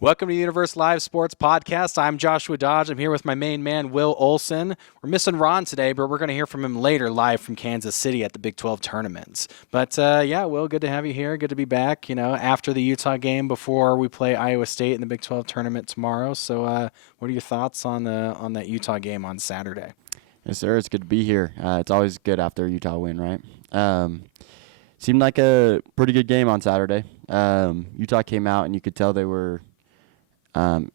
Welcome to Universe Live Sports Podcast. I'm Joshua Dodge. I'm here with my main man, Will Olson. We're missing Ron today, but we're going to hear from him later live from Kansas City at the Big 12 tournaments. But yeah, Will, good to have you here. Good to be back, after the Utah game before we play Iowa State in the Big 12 tournament tomorrow. So what are your thoughts on that Utah game on Saturday? Yes, sir. It's good to be here. It's always good after a Utah win, right? Seemed like a pretty good game on Saturday. Utah came out, and you could tell they were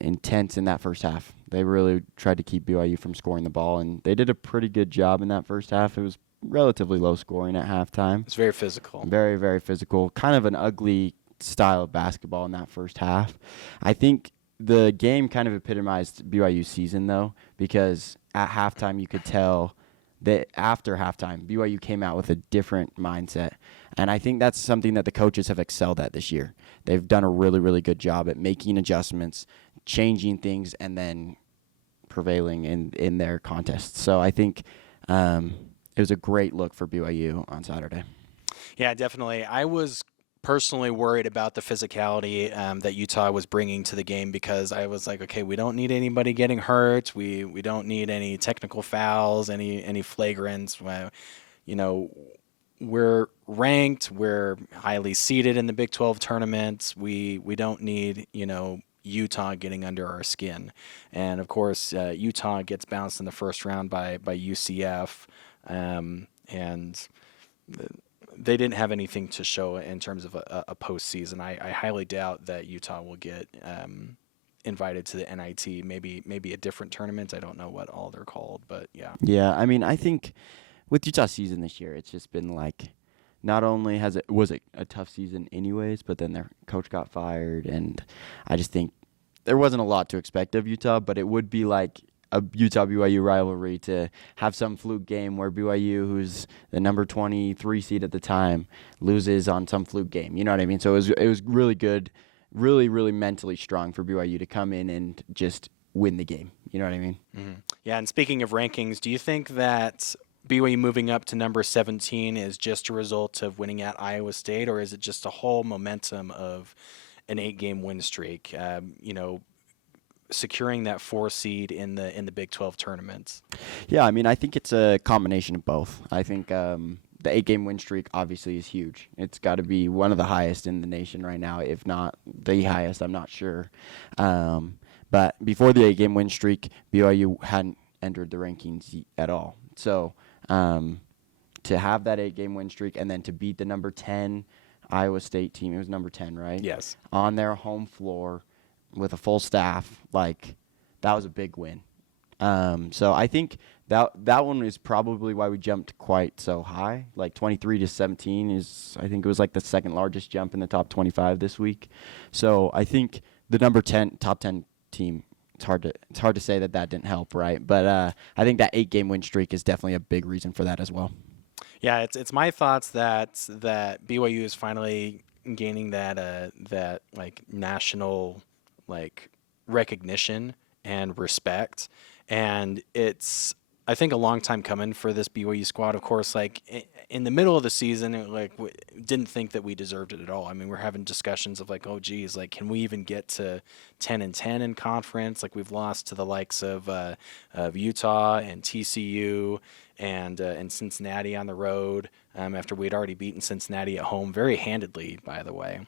intense in that first half. They really tried to keep BYU from scoring the ball, and they did a pretty good job in that first half. It was relatively low scoring at halftime. It's very physical. Very, very physical. Kind of an ugly style of basketball in that first half. I think the game kind of epitomized BYU's season, though, because at halftime you could tell that after halftime, BYU came out with a different mindset. And I think that's something that the coaches have excelled at this year. They've done a really, really good job at making adjustments, changing things, and then prevailing in their contests. So I think it was a great look for BYU on Saturday. Yeah, definitely. I was personally worried about the physicality that Utah was bringing to the game because I was like, okay, we don't need anybody getting hurt. We don't need any technical fouls, any flagrants. We're ranked. We're highly seeded in the Big 12 tournament. We don't need, Utah getting under our skin. And, of course, Utah gets bounced in the first round by UCF. And they didn't have anything to show in terms of a postseason. I highly doubt that Utah will get invited to the NIT, maybe a different tournament. I don't know what all they're called, but yeah. Yeah, I mean, I think with Utah's season this year, it's just been like, not only was it a tough season anyways, but then their coach got fired, and I just think there wasn't a lot to expect of Utah, but it would be like a Utah-BYU rivalry to have some fluke game where BYU, who's the number 23 seed at the time, loses on some fluke game. You know what I mean? So it was really good, really, really mentally strong for BYU to come in and just win the game. You know what I mean? Mm-hmm. Yeah, and speaking of rankings, do you think that BYU moving up to number 17 is just a result of winning at Iowa State, or is it just a whole momentum of an 8-game win streak? Securing that 4 seed in the Big 12 tournaments. Yeah, I mean, I think it's a combination of both. I think the 8-game win streak obviously is huge. It's got to be one of the highest in the nation right now, if not the highest. I'm not sure. But before the 8-game win streak, BYU hadn't entered the rankings at all. So to have that 8-game win streak and then to beat the number 10 Iowa State team, it was number 10, right? Yes. On their home floor with a full staff, like, that was a big win. So I think that one is probably why we jumped quite so high. Like 23-17 is, I think it was like the second largest jump in the top 25 this week. So I think the number 10 top 10 team, it's hard to say that didn't help, right? But I think that 8-game win streak is definitely a big reason for that as well. Yeah, it's my thoughts that BYU is finally gaining that like national recognition and respect, and it's, I think, a long time coming for this BYU squad. Of course, in the middle of the season, didn't think that we deserved it at all. I mean, we're having discussions of oh geez, can we even get to 10-10 in conference? We've lost to the likes of Utah and TCU and Cincinnati on the road after we'd already beaten Cincinnati at home very handedly, by the way.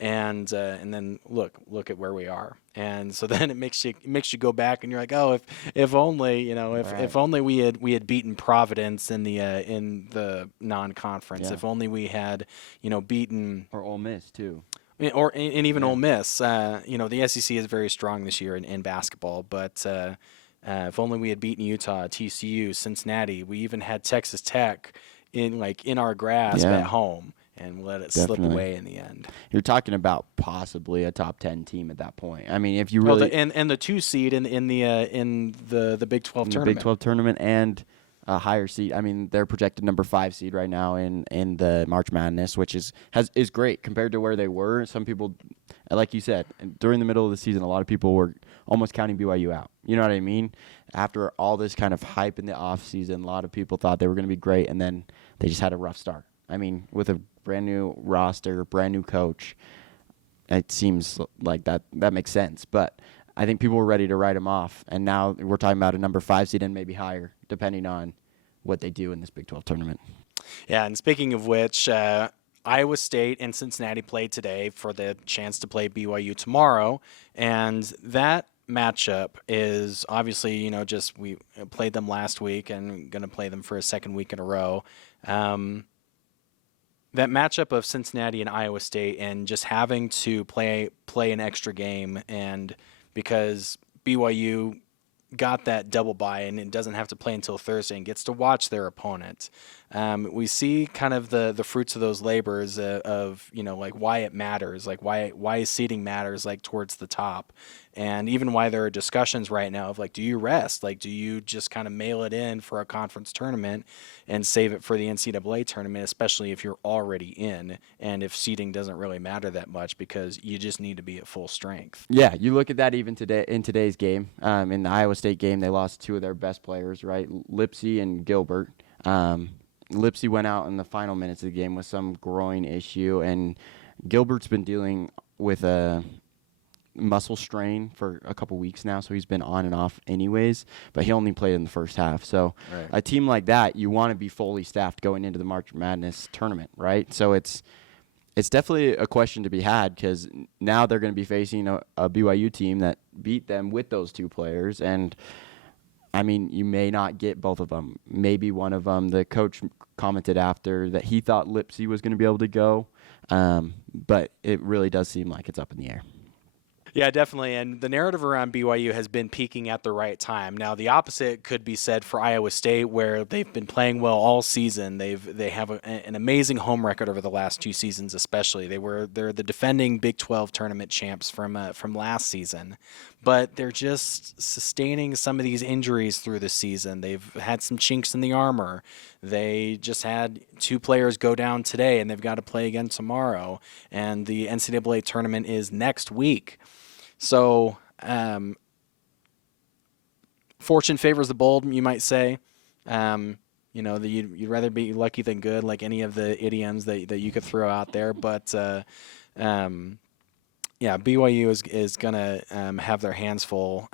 And then look at where we are, and so then it makes you go back, and you're like, oh, if only if only we had beaten Providence in the non-conference, if only we had beaten, or Ole Miss too, and even Ole Miss. The SEC is very strong this year in basketball, but if only we had beaten Utah, TCU, Cincinnati. We even had Texas Tech in our grasp at home, and let it slip away in the end. You're talking about possibly a top 10 team at that point. I mean, if you really and the 2 seed in the Big 12 tournament. Big 12 tournament and a higher seed. I mean, they're projected number 5 seed right now in the March Madness, which is great compared to where they were. Some people, like you said, during the middle of the season, a lot of people were almost counting BYU out. You know what I mean? After all this kind of hype in the offseason, a lot of people thought they were going to be great, and then they just had a rough start. I mean, with a brand new roster, brand new coach, it seems like that makes sense. But I think people were ready to write them off, and now we're talking about a number 5 seed and maybe higher, depending on what they do in this Big 12 tournament. Yeah, and speaking of which, Iowa State and Cincinnati played today for the chance to play BYU tomorrow, and that matchup is obviously just we played them last week and going to play them for a second week in a row. Um, that matchup of Cincinnati and Iowa State and just having to play an extra game and because BYU got that double bye and doesn't have to play until Thursday and gets to watch their opponent. We see kind of the fruits of those labors of like why it matters, like why seeding matters like towards the top, and even why there are discussions right now of like do you rest, like do you just kind of mail it in for a conference tournament and save it for the NCAA tournament, especially if you're already in and if seeding doesn't really matter that much because you just need to be at full strength. Yeah, you look at that even today in today's game. In the Iowa State game, they lost two of their best players, right? Lipsy and Gilbert. Lipsy went out in the final minutes of the game with some groin issue, and Gilbert's been dealing with a muscle strain for a couple weeks now, so he's been on and off anyways, but he only played in the first half. So Right. a team like that, you want to be fully staffed going into the March Madness tournament, right? So it's definitely a question to be had because now they're going to be facing a BYU team that beat them with those two players. And, I mean, you may not get both of them. Maybe one of them. The coach commented after that he thought Lipsy was going to be able to go, but it really does seem like it's up in the air. Yeah, definitely. And the narrative around BYU has been peaking at the right time. Now, the opposite could be said for Iowa State, where they've been playing well all season. They have an amazing home record over the last two seasons, especially. They're the defending Big 12 tournament champs from last season, but they're just sustaining some of these injuries through the season. They've had some chinks in the armor. They just had two players go down today, and they've got to play again tomorrow. And the NCAA tournament is next week. So, fortune favors the bold, you might say. You'd rather be lucky than good, like any of the idioms that you could throw out there. But yeah, BYU is gonna have their hands full,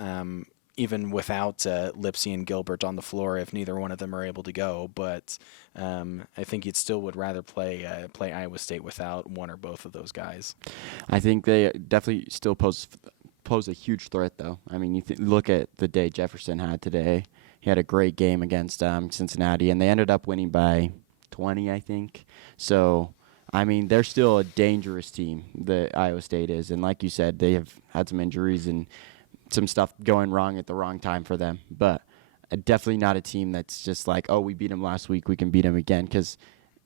even without Lipsy and Gilbert on the floor if neither one of them are able to go. But I think you'd still would rather play Iowa State without one or both of those guys. I think they definitely still pose a huge threat, though. I mean, look at the day Jefferson had today. He had a great game against Cincinnati, and they ended up winning by 20, I think. So, I mean, they're still a dangerous team, the Iowa State is. And like you said, they have had some injuries and some stuff going wrong at the wrong time for them. But definitely not a team that's just like, oh, we beat them last week, we can beat them again. Because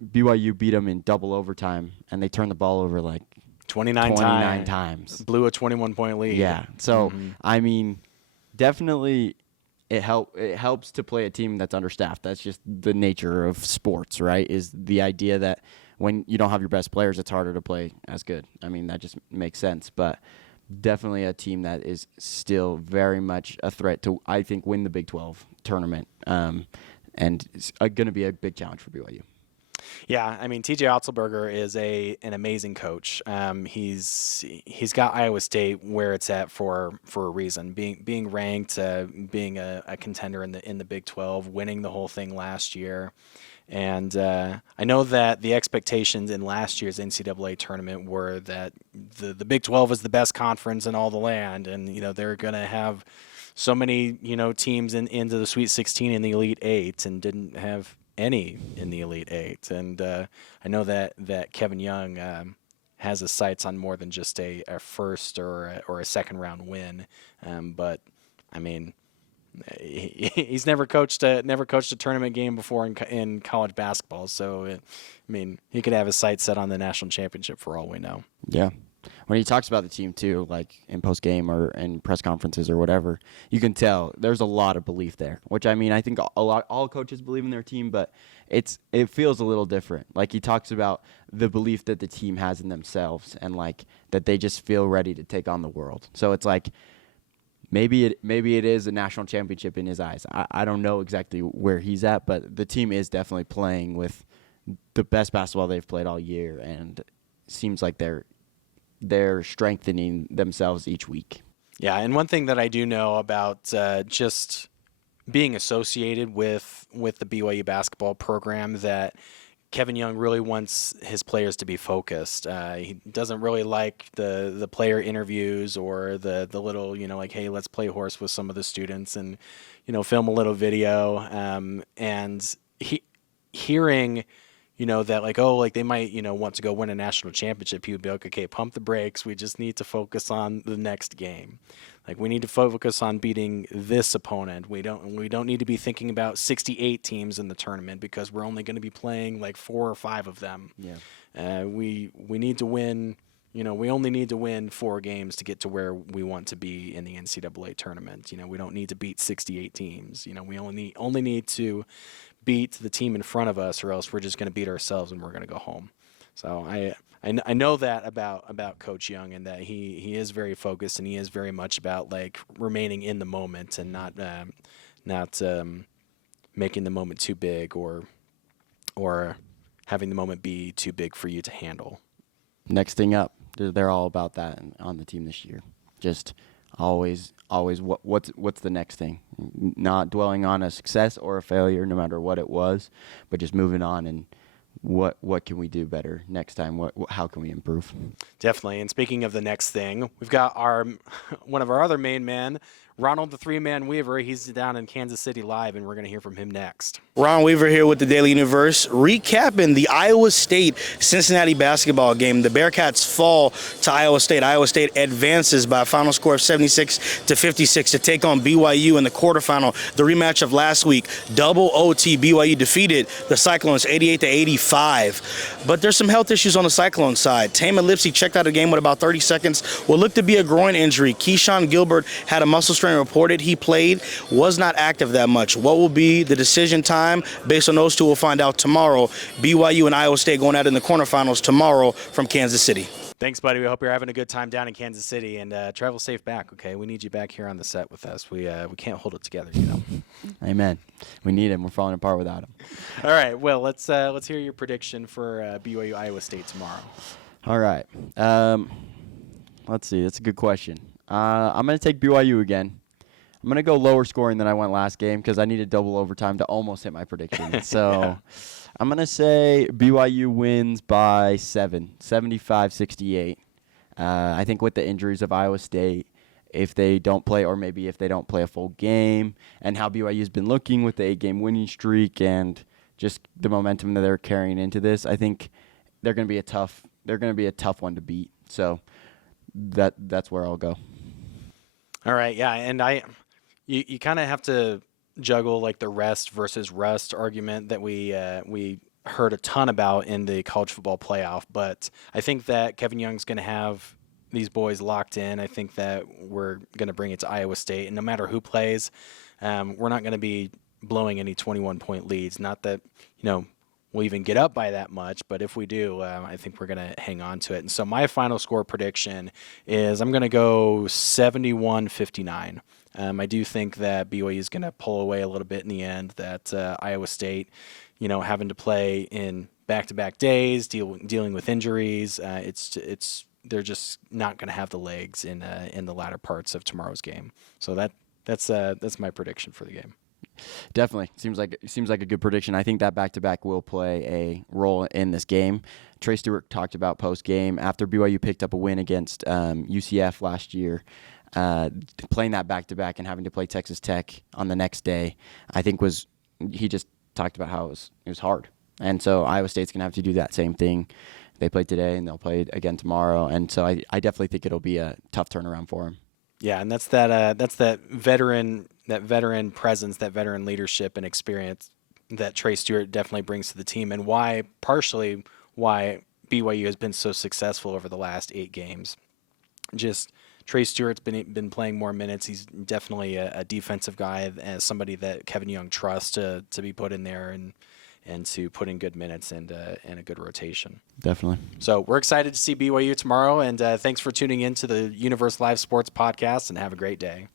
BYU beat them in double overtime, and they turned the ball over like 29 times. Blew a 21-point lead. Yeah. So, I mean, definitely it helps to play a team that's understaffed. That's just the nature of sports, right? Is the idea that when you don't have your best players, it's harder to play as good. I mean, that just makes sense. But definitely a team that is still very much a threat to, I think, win the Big 12 tournament. And it's going to be a big challenge for BYU. Yeah, I mean TJ Otzelberger is an amazing coach. He's got Iowa State where it's at for a reason. Being ranked, being a contender in the Big 12, winning the whole thing last year, and I know that the expectations in last year's NCAA tournament were that the Big 12 is the best conference in all the land, and they're gonna have so many teams into the Sweet 16 and the Elite Eight, and didn't have any in the Elite Eight. And I know that Kevin Young has his sights on more than just a first or a second round win. But I mean, he's never coached a tournament game before in college basketball. So I mean, he could have his sights set on the national championship for all we know. Yeah. When he talks about the team too, like in post game or in press conferences or whatever, you can tell there's a lot of belief there. Which I mean, I think all coaches believe in their team, but it feels a little different. Like he talks about the belief that the team has in themselves and like that they just feel ready to take on the world. So it's like maybe it is a national championship in his eyes. I don't know exactly where he's at, but the team is definitely playing with the best basketball they've played all year, and seems like they're they're strengthening themselves each week. Yeah, and one thing that I do know about just being associated with the BYU basketball program, that Kevin Young really wants his players to be focused. He doesn't really like the player interviews or the little, like, hey, let's play horse with some of the students and, film a little video. And hearing, that, like, oh, like they might, want to go win a national championship, he would be like, okay, pump the brakes. We just need to focus on the next game. Like, we need to focus on beating this opponent. We don't need to be thinking about 68 teams in the tournament, because we're only going to be playing like 4 or 5 of them. Yeah. We need to win. We only need to win 4 games to get to where we want to be in the NCAA tournament. We don't need to beat 68 teams. We only need to beat the team in front of us, or else we're just going to beat ourselves and we're going to go home. So I know that about Coach Young, and that he is very focused, and he is very much about like remaining in the moment and not making the moment too big, or having the moment be too big for you to handle. Next thing up, they're all about that on the team this year. Just always what's the next thing? Not dwelling on a success or a failure, no matter what it was, but just moving on and what can we do better next time? How can we improve? Definitely. And speaking of the next thing, we've got one of our other main men, Ronald the Three-Man Weaver. He's down in Kansas City live, and we're going to hear from him next. Ron Weaver here with the Daily Universe, recapping the Iowa State-Cincinnati basketball game. The Bearcats fall to Iowa State. Iowa State advances by a final score of 76-56 to take on BYU in the quarterfinal. The rematch of last week, double OT. BYU defeated the Cyclones 88-85. But there's some health issues on the Cyclone side. Taman Lipsey checked out of the game with about 30 seconds. What looked to be a groin injury. Keyshawn Gilbert had a muscle strain reported. He played, was not active that much. What will be the decision time based on those two? We'll find out tomorrow. BYU and Iowa State going out in the quarterfinals tomorrow from Kansas City. Thanks, buddy. We hope you're having a good time down in Kansas City, and travel safe back. Okay, we need you back here on the set with us. We can't hold it together, Amen. We need him. We're falling apart without him. All right. Well, let's hear your prediction for BYU Iowa State tomorrow. All right. Let's see. That's a good question. I'm going to take BYU again. I'm going to go lower scoring than I went last game because I needed double overtime to almost hit my prediction. So yeah. I'm going to say BYU wins by 7, 75-68. I think with the injuries of Iowa State, if they don't play, or maybe if they don't play a full game, and how BYU's been looking with the 8-game winning streak and just the momentum that they're carrying into this, I think they're going to be a tough one to beat. So that's where I'll go. All right, yeah, and you kind of have to juggle like the rest versus rust argument that we heard a ton about in the college football playoff. But I think that Kevin Young's going to have these boys locked in. I think that we're going to bring it to Iowa State, and no matter who plays, we're not going to be blowing any 21-point leads. Not that we'll even get up by that much, but if we do, I think we're going to hang on to it. And so my final score prediction is I'm going to go 71-59. I do think that BYU is going to pull away a little bit in the end, that Iowa State, having to play in back-to-back days, dealing with injuries, they're just not going to have the legs in the latter parts of tomorrow's game. So that's my prediction for the game. Definitely seems like a good prediction. I think that back-to-back will play a role in this game. Trey Stewart talked about post-game after BYU picked up a win against UCF last year. Playing that back-to-back and having to play Texas Tech on the next day, I think he just talked about how it was hard. And so Iowa State's going to have to do that same thing. They played today and they'll play again tomorrow. And so I definitely think it'll be a tough turnaround for them. Yeah, and that's that veteran presence, that veteran leadership and experience that Trey Stewart definitely brings to the team, and partially why BYU has been so successful over the last 8 games. Just Trey Stewart's been playing more minutes. He's definitely a defensive guy, as somebody that Kevin Young trusts to be put in there and to put in good minutes and a good rotation. Definitely. So we're excited to see BYU tomorrow, and thanks for tuning in to the Universe Live Sports Podcast, and have a great day.